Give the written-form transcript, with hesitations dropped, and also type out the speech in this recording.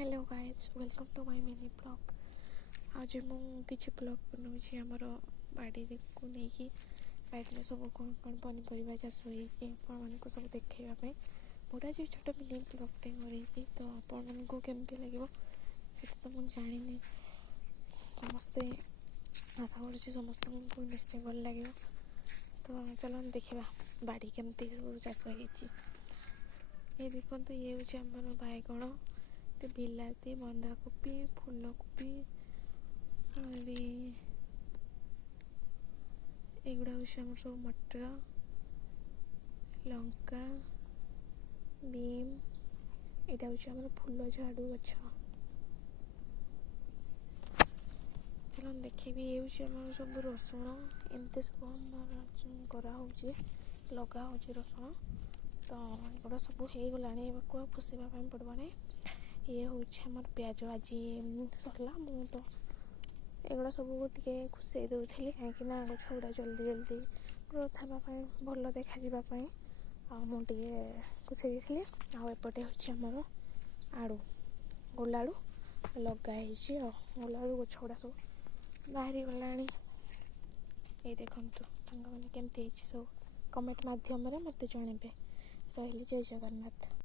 Hello guys welcome to my mini blog. आज मुझे blog बनाऊँगी आमर बाड़ी को लेकिन बाड़ी सब कौन कौन पनीपरिया चाष हो सब देखापी मोर आज छोट मिनी ब्लॉगटे कर तो आपण को केमती लगे तो मुझे जानी समस्ते आशा कर समस्त को निश्चय भल लगे। तो चलो देखा बाड़ी केमती सब चाष ये देखो ये हूँ आमर बैगण बिलाती बंधाकोबी फूलकोबी एगुड़ा हूँ आम सब मटर लंका बीम यहाँ हूँ आम फूल झाड़ू गछ। चलो देखी ये हूँ आम सब रसुण एमती सब कराऊँगी लगा हो रसुण तो एगुड़ा सब हो गला को फुसैवाई पड़ो ना। ये हूँ आमर प्याज आज सरला मु तो एगुड़ा सब टे खुसई दूसरी कहीं गछ गुड़ा जल्दी जल्दी ग्रोथ हाँपाई भल देखापी मुझे खुसई देती आपटे हूँ आमर आड़ू गोला आड़ू लगाई गोला आड़ू गछ गुड़ा सब बाहरी गला। ये देखु मैंने केमती सब कमेंट मध्यम मत जनइबे। रही जय जगन्नाथ।